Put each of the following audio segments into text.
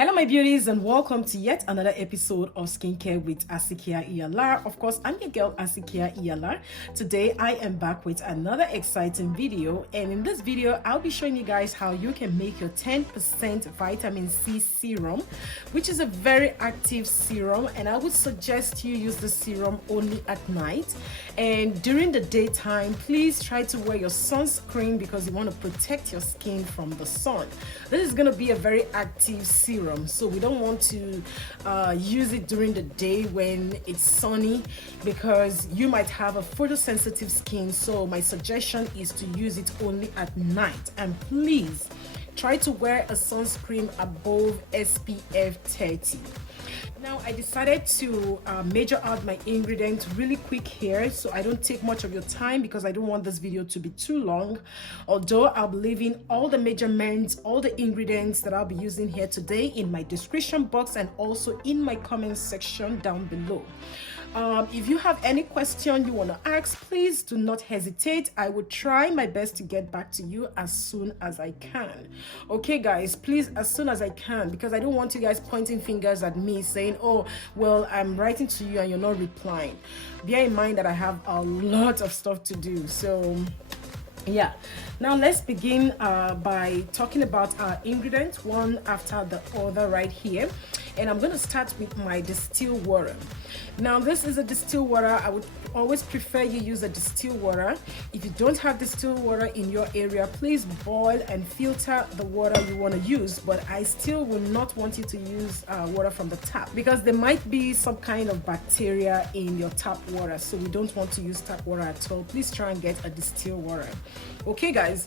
Hello my beauties, and welcome to yet another episode of Skincare with Asikia Iyala. Of course, I'm your girl Asikia Iyala. Today I am back with another exciting video, and in this video I'll be showing you guys how you can make your 10% vitamin C serum, which is a very active serum, and I would suggest you use the serum only at night. And during the daytime, please try to wear your sunscreen because you want to protect your skin from the sun. This is going to be a very active serum, so we don't want to use it during the day when it's sunny because you might have a photosensitive skin. So my suggestion is to use it only at night, and please try to wear a sunscreen above SPF 30. Now I decided to measure out my ingredients really quick here so I don't take much of your time because I don't want this video to be too long. Although I'll be leaving all the measurements, all the ingredients that I'll be using here today in my description box and also in my comment section down below. If you have any question you want to ask, please do not hesitate. I will try my best to get back to you as soon as I can. Okay guys, please, as soon as I can, because I don't want you guys pointing fingers at me saying, oh well, I'm writing to you and you're not replying. Bear in mind that I have a lot of stuff to do. So yeah, now let's begin by talking about our ingredients one after the other right here. And I'm going to start with my distilled water. Now this is a distilled water. I would always prefer you use a distilled water. If you don't have distilled water in your area, please boil and filter the water you want to use, but I still will not want you to use water from the tap because there might be some kind of bacteria in your tap water, so we don't want to use tap water at all. Please try and get a distilled water. Okay guys,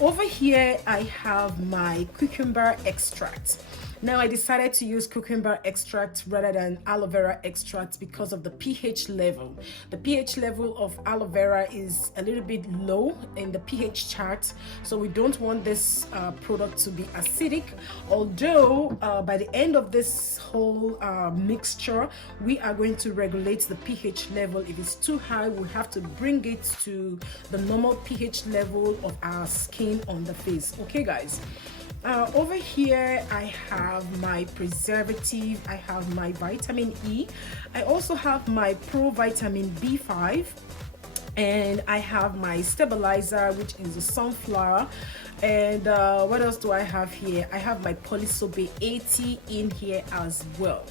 over here I have my cucumber extract. Now I decided to use cucumber extract rather than aloe vera extract because of the pH level. The pH level of aloe vera is a little bit low in the pH chart, so we don't want this product to be acidic. Although by the end of this whole mixture, we are going to regulate the pH level. If it's too high, we have to bring it to the normal pH level of our skin on the face. Okay guys. Over here I have my preservative, I have my vitamin E, I also have my pro vitamin B5, and I have my stabilizer, which is a sunflower. And what else do I have here? I have my polysorbate 80 in here as well.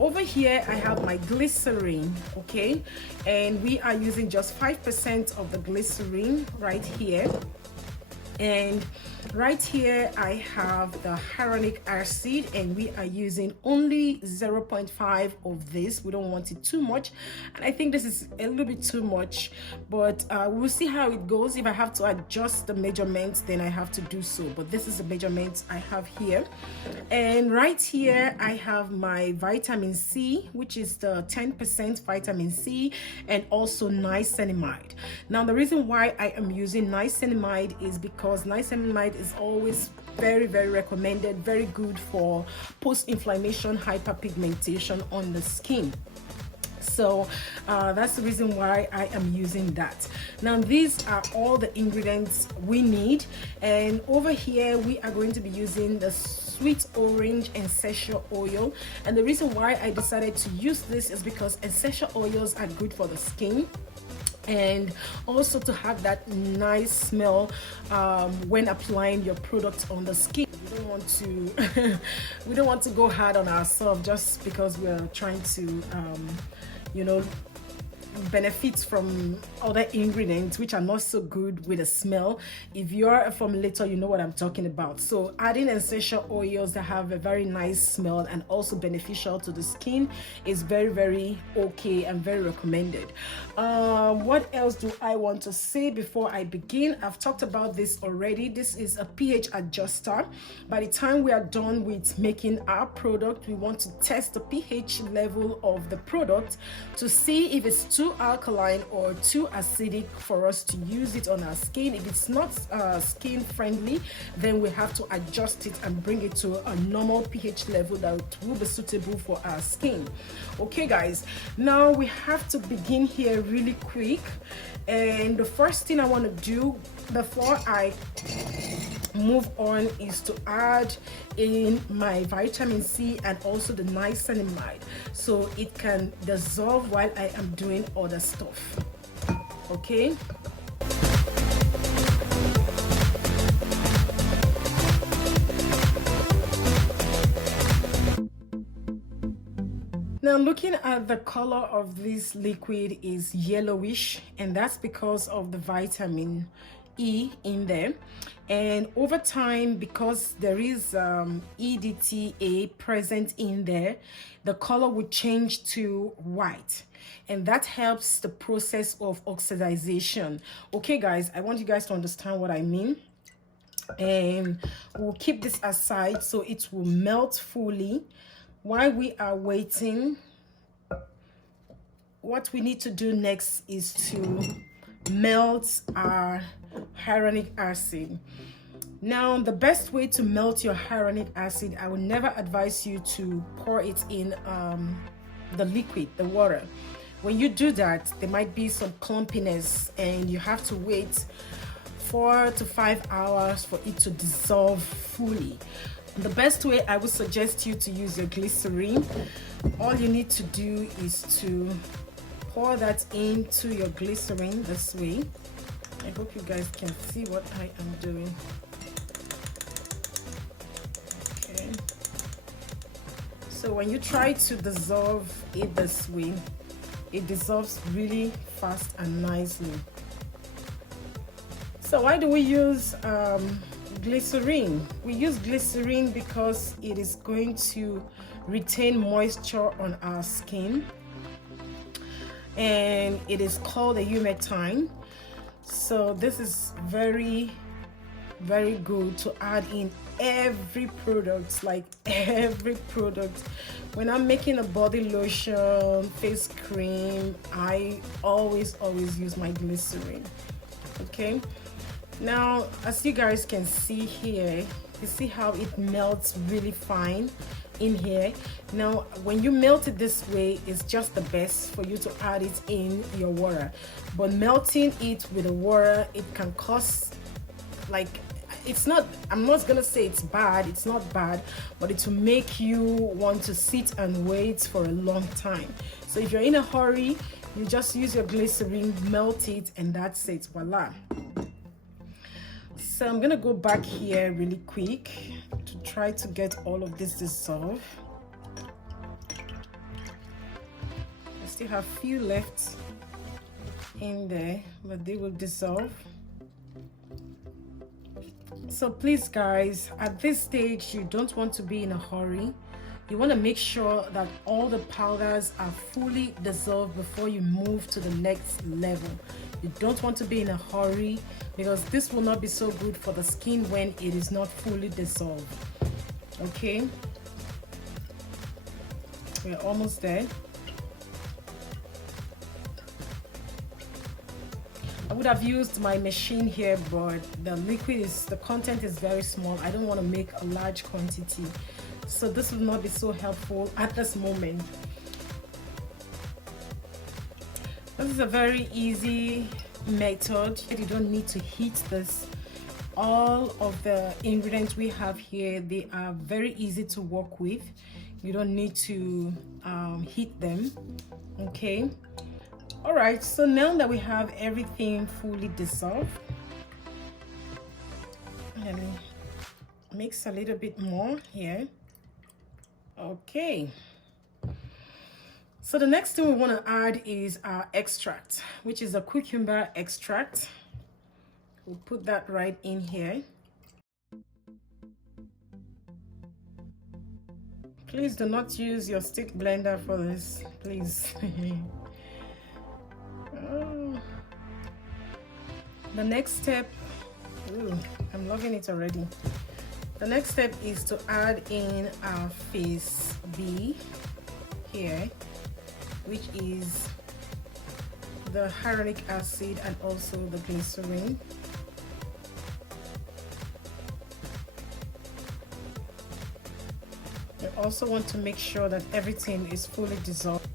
Over here I have my glycerin, okay, and we are using just 5% of the glycerin right here. And right here I have the hyaluronic acid, and we are using only 0.5 of this. We don't want it too much, and I think this is a little bit too much, but we'll see how it goes. If I have to adjust the measurements, then I have to do so, but this is the measurements I have here. And right here I have my vitamin C, which is the 10% vitamin C, and also niacinamide. Now the reason why I am using niacinamide is because niacinamide is always very recommended, very good for post-inflammation hyperpigmentation on the skin. So that's the reason why I am using that. Now these are all the ingredients we need, and over here we are going to be using the sweet orange essential oil. And the reason why I decided to use this is because essential oils are good for the skin, and also to have that nice smell when applying your product on the skin. We don't want to we don't want to go hard on ourselves just because we're trying to you know, benefits from other ingredients which are not so good with a smell. If you're a formulator, you know what I'm talking about. So adding essential oils that have a very nice smell and also beneficial to the skin is very okay and very recommended. What else do I want to say before I begin? I've talked about this already. This is a pH adjuster. By the time we are done with making our product, we want to test the pH level of the product to see if it's too alkaline or too acidic for us to use it on our skin. If it's not skin friendly, then we have to adjust it and bring it to a normal pH level that will be suitable for our skin. Okay guys, now we have to begin here really quick, and the first thing I want to do before I move on is to add in my vitamin C and also the niacinamide so it can dissolve while I am doing other stuff. Okay. Now looking at the color of this liquid is yellowish, and that's because of the vitamin E in there. And over time, because there is EDTA present in there, the color would change to white, and that helps the process of oxidization. Okay guys, I want you guys to understand what I mean, and we'll keep this aside so it will melt fully. While we are waiting, what we need to do next is to melt our hyaluronic acid. Now, the best way to melt your hyaluronic acid, I would never advise you to pour it in the liquid, the water. When you do that, there might be some clumpiness and you have to wait 4 to 5 hours for it to dissolve fully. The best way I would suggest you to use your glycerin. All you need to do is to pour that into your glycerin this way. I hope you guys can see what I am doing. Okay. So when you try to dissolve it this way, it dissolves really fast and nicely. So why do we use glycerin? We use glycerin because it is going to retain moisture on our skin, and it is called a humectant. So this is very good to add in every product, like every product. When I'm making a body lotion, face cream, I always use my glycerin. Okay. Now, as you guys can see here, you see how it melts really fine in here. Now, when you melt it this way, it's just the best for you to add it in your water. But melting it with the water, it can cause, like, it's not, I'm not gonna say it's bad, it's not bad, but it will make you want to sit and wait for a long time. So if you're in a hurry, you just use your glycerin, melt it, and that's it. Voila. So I'm gonna go back here really quick to try to get all of this dissolved. I still have few left in there, but they will dissolve. So please guys, at this stage, you don't want to be in a hurry. You want to make sure that all the powders are fully dissolved before you move to the next level. You don't want to be in a hurry because this will not be so good for the skin when it is not fully dissolved. Okay, we're almost there. I would have used my machine here, but the liquid is, the content is very small. I don't want to make a large quantity, so this will not be so helpful at this moment. This is a very easy method. You don't need to heat this. All of the ingredients we have here, they are very easy to work with. You don't need to heat them. Okay. All right, so now that we have everything fully dissolved, let me mix a little bit more here. Okay, so the next thing we want to add is our extract, which is a cucumber extract. We'll put that right in here. Please do not use your stick blender for this, please. The next step, ooh, I'm loving it already. The next step is to add in our phase B here, which is the hyaluronic acid and also the glycerin. You also want to make sure that everything is fully dissolved.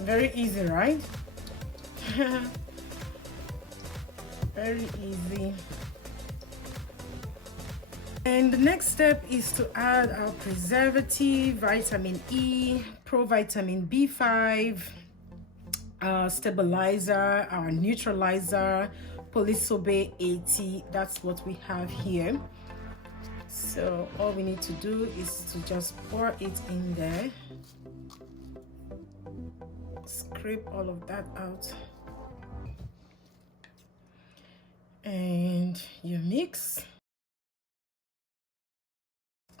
Very easy, right? very easy. And the next step is to add our preservative, vitamin E, provitamin B5, stabilizer, our neutralizer, polysorbate 80. That's what we have here. So all we need to do is to just pour it in there, scrape all of that out, and you mix.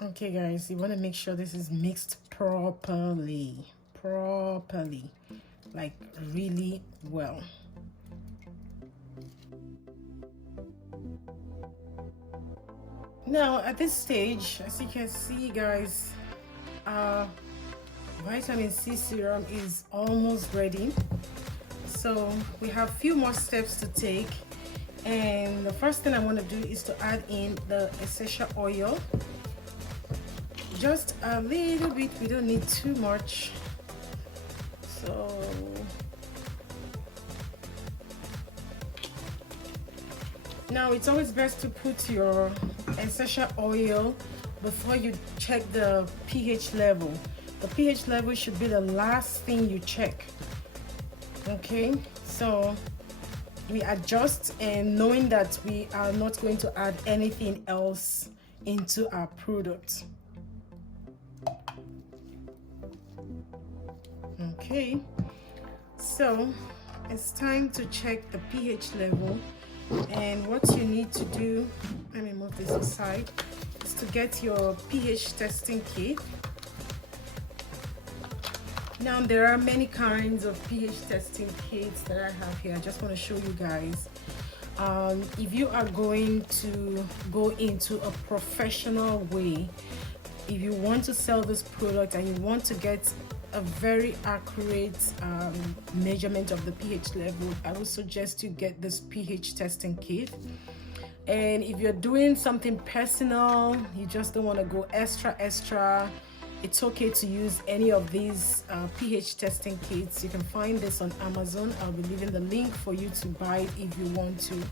Okay guys, you want to make sure this is mixed properly, like really well. Now at this stage, as you can see guys, vitamin C serum is almost ready. So we have a few more steps to take, and the first thing I want to do is to add in the essential oil. Just a little bit, we don't need too much. So now it's always best to put your essential oil before you check the pH level. The pH level should be the last thing you check. Okay, so we adjust, and knowing that we are not going to add anything else into our product. Okay, so it's time to check the pH level, and what you need to do, let me move this aside, is to get your pH testing kit. Now there are many kinds of pH testing kits that I have here. I just want to show you guys. If you are going to go into a professional way, if you want to sell this product and you want to get a very accurate measurement of the pH level, I would suggest you get this pH testing kit. And if you're doing something personal, you just don't want to go extra, it's okay to use any of these pH testing kits. You can find this on Amazon. I'll be leaving the link for you to buy it if you want to.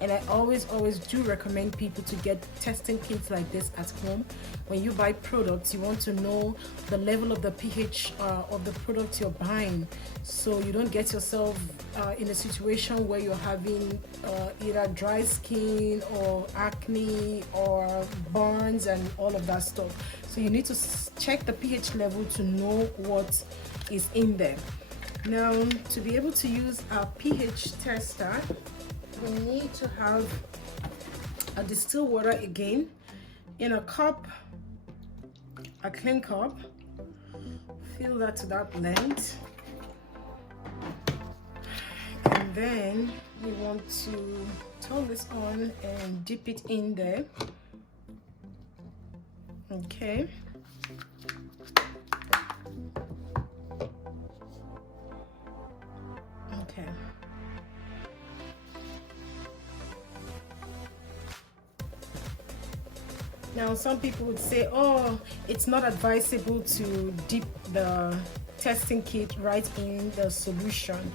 And I always do recommend people to get testing kits like this at home. When you buy products, you want to know the level of the pH of the product you're buying, so you don't get yourself in a situation where you're having either dry skin or acne or burns and all of that stuff. So you need to check the pH level to know what is in there. Now, to be able to use our pH tester, we need to have a distilled water again in a cup, a clean cup. Fill that to that length, and then we want to turn this on and dip it in there. Okay. Okay. Now, some people would say, oh, it's not advisable to dip the testing kit right in the solution.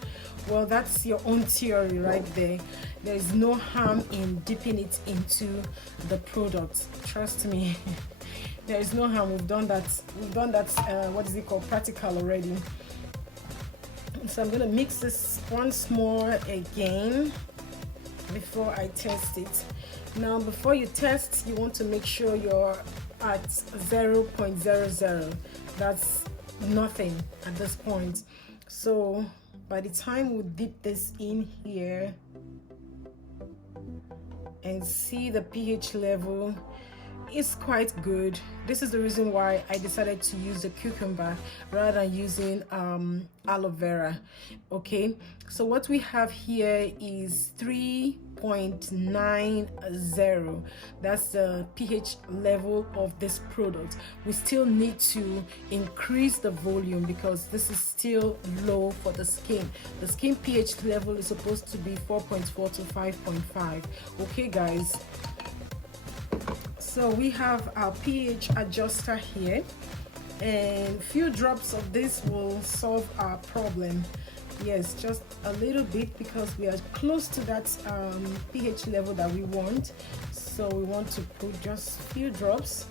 Well, that's your own theory right there. There is no harm in dipping it into the product. Trust me. There is no harm. We've done that. What is it called? Practical already. So I'm going to mix this once more again before I test it. Now, before you test, you want to make sure you're at 0.00. That's nothing at this point. So by the time we dip this in here and see the pH level, is quite good. This is the reason why I decided to use the cucumber rather than using aloe vera. Okay, so what we have here is 3.90. That's the pH level of this product. We still need to increase the volume because this is still low for the skin. The skin pH level is supposed to be 4.4 to 5.5. okay guys, so we have our pH adjuster here, and few drops of this will solve our problem. Yes, just a little bit, because we are close to that pH level that we want. So we want to put just a few drops.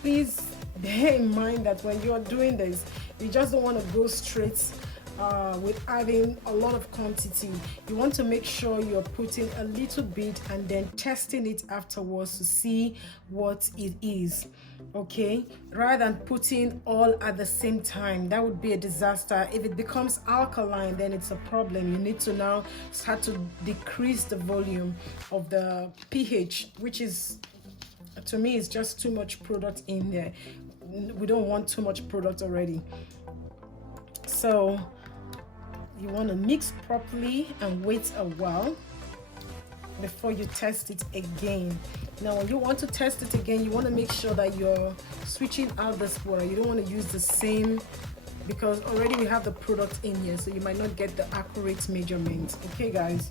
Please bear in mind that when you're doing this, you just don't want to go straight with adding a lot of quantity. You want to make sure you're putting a little bit and then testing it afterwards to see what it is, okay, rather than putting all at the same time. That would be a disaster. If it becomes alkaline, then it's a problem. You need to now start to decrease the volume of the pH, which is, to me, is just too much product in there. We don't want too much product already. So you want to mix properly and wait a while before you test it again. Now when you want to test it again, you want to make sure that you're switching out this water. You don't want to use the same, because already we have the product in here, so you might not get the accurate measurement. Okay guys,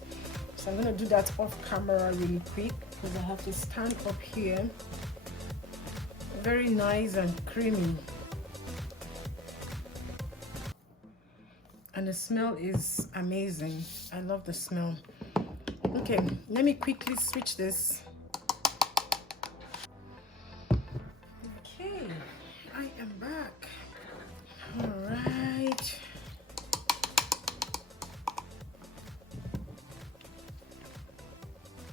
so I'm going to do that off camera really quick, because I have to stand up here. Very nice and creamy, and the smell is amazing. I love the smell. Okay, let me quickly switch this. Okay, I am back. All right.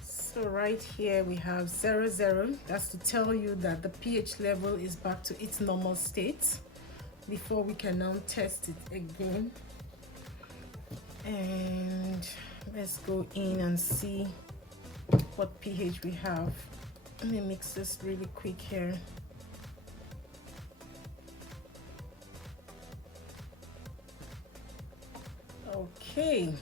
So right here we have 00. That's to tell you that the pH level is back to its normal state before we can now test it again. And let's go in and see what pH we have. Let me mix this really quick here. Okay,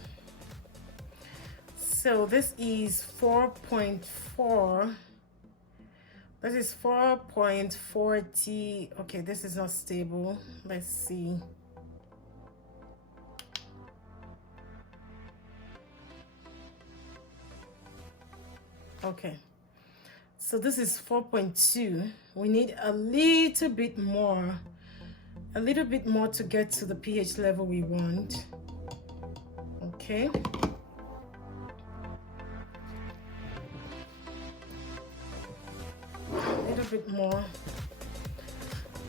so this is 4.4. This is 4.40. Okay, this is not stable. Let's see. Okay, so this is 4.2. We need a little bit more to get to the pH level we want. Okay, a little bit more.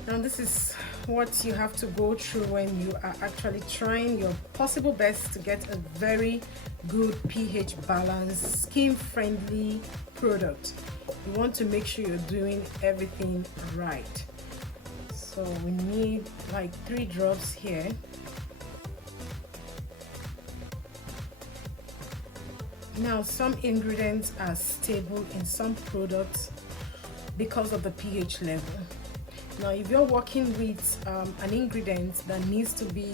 Now this is what you have to go through when you are actually trying your possible best to get a very good pH balance, skin friendly product. You want to make sure you're doing everything right. So we need like 3 drops here. Now some ingredients are stable in some products because of the pH level. Now if you're working with an ingredient that needs to be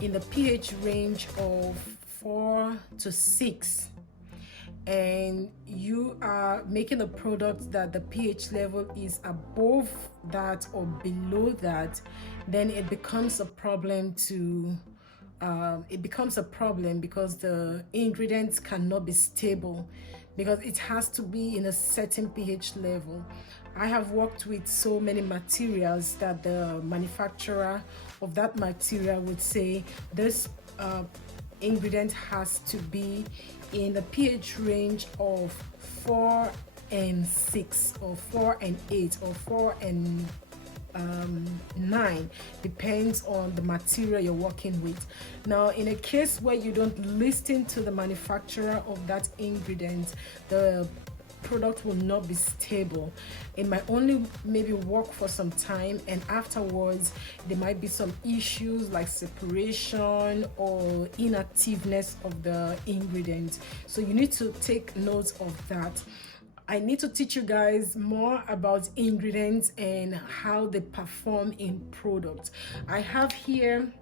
in the pH range of 4 to 6, and you are making a product that the pH level is above that or below that, then it becomes a problem because the ingredients cannot be stable, because it has to be in a certain pH level. I have worked with so many materials that the manufacturer of that material would say this ingredient has to be in the pH range of 4 and 6 or 4 and 8 or 4 and 9, depends on the material you're working with. Now in a case where you don't listen to the manufacturer of that ingredient, the product will not be stable. It might only maybe work for some time, and afterwards there might be some issues like separation or inactiveness of the ingredient. So you need to take note of that. I need to teach you guys more about ingredients and how they perform in products. I have here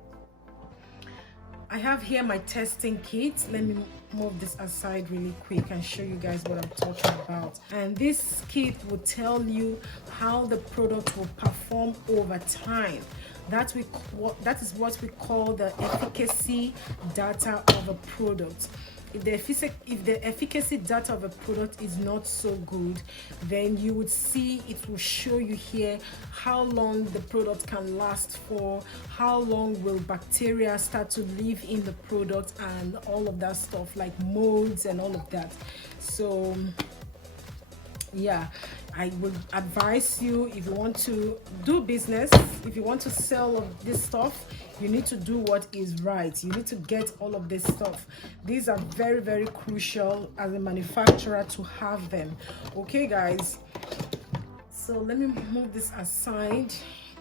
my testing kit. Let me move this aside really quick and show you guys what I'm talking about. And this kit will tell you how the product will perform over time. That is what we call the efficacy data of a product. if the efficacy data of a product is not so good, then you would see it will show you here how long the product can last for, how long will bacteria start to live in the product, and all of that stuff, like molds and all of that. So yeah, I would advise you, if you want to do business, if you want to sell this stuff, you need to do what is right. You need to get all of this stuff. These are very, very crucial as a manufacturer to have them. Okay guys, so let me move this aside,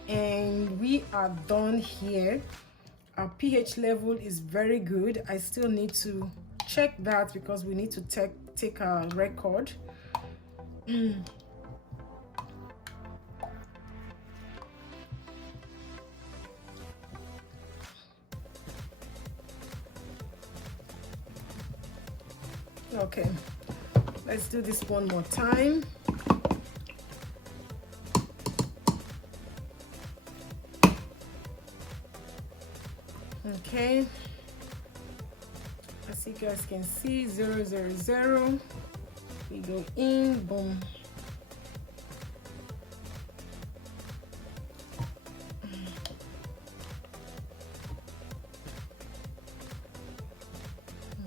and we are done here. Our pH level is very good. I still need to check that because we need to take a record. Okay, let's do this one more time. Okay, as you guys can see, 0, 0, 0. We go in, boom.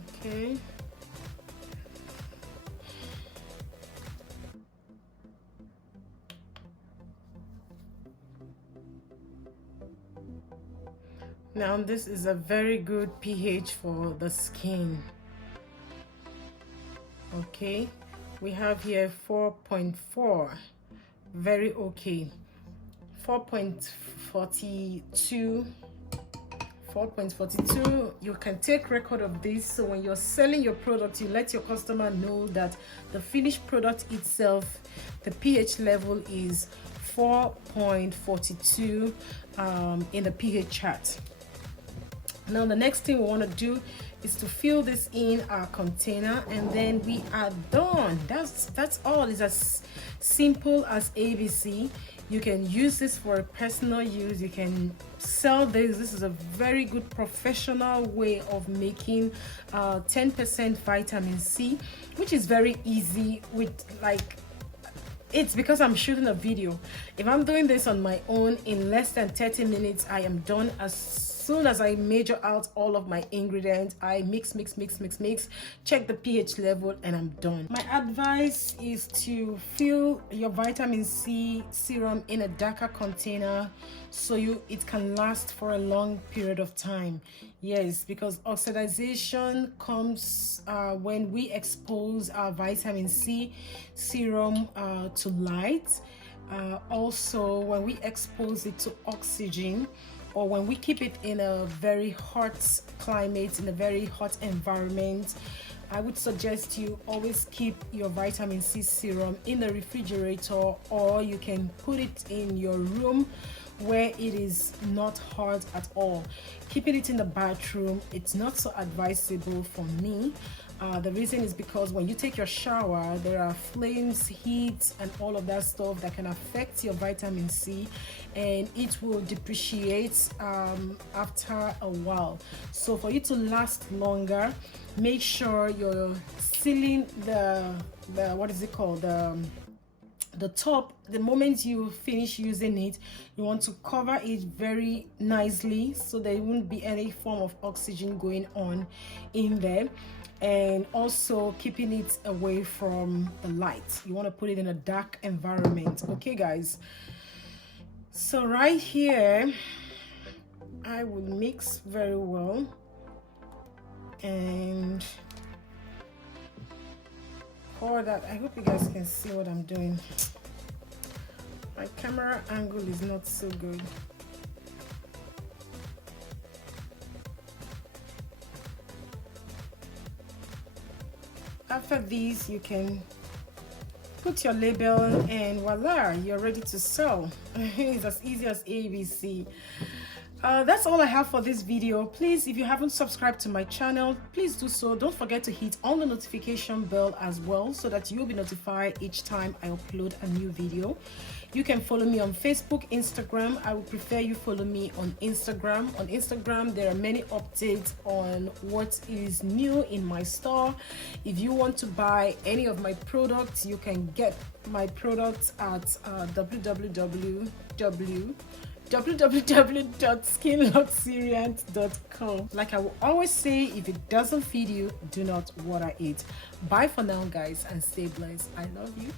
Okay. Now this is a very good pH for the skin. Okay, we have here 4.4, very okay. 4.42, 4.42. You can take record of this, so when you're selling your product, you let your customer know that the finished product itself, the pH level is 4.42 in the pH chart. Now the next thing we want to do is to fill this in our container, and then we are done. That's all. It's as simple as ABC. You can use this for a personal use. You can sell this. This is a very good professional way of making 10% vitamin C, which is very easy with, like, it's because I'm shooting a video. If I'm doing this on my own, in less than 30 minutes, I am done. As soon as I measure out all of my ingredients, I mix, check the pH level, and I'm done. My advice is to fill your vitamin C serum in a darker container so it can last for a long period of time. Yes, because oxidation comes when we expose our vitamin C serum to light. Also, when we expose it to oxygen, or when we keep it in a very hot climate, in a very hot environment, I would suggest you always keep your vitamin C serum in the refrigerator, or you can put it in your room where it is not hot at all. Keeping it in the bathroom, it's not so advisable for me. The reason is because when you take your shower, there are flames, heat, and all of that stuff that can affect your vitamin C, and it will depreciate after a while. So for you to last longer, make sure you're sealing the what is it called, the top. The moment you finish using it, you want to cover it very nicely so there won't be any form of oxygen going on in there. And also keeping it away from the light. You want to put it in a dark environment. Okay guys, so right here I will mix very well, and pour that. I hope you guys can see what I'm doing. My camera angle is not so good. After these, you can put your label, and voila, you're ready to sell. It's as easy as ABC. That's all I have for this video. Please, if you haven't subscribed to my channel, please do so. Don't forget to hit on the notification bell as well, so that you'll be notified each time I upload a new video. You can follow me on Facebook, Instagram. I would prefer you follow me on Instagram. On Instagram, there are many updates on what is new in my store. If you want to buy any of my products, you can get my products at www.skinluxuriant.com. Like I will always say, if it doesn't feed you, do not water it. Bye for now, guys, and stay blessed. I love you.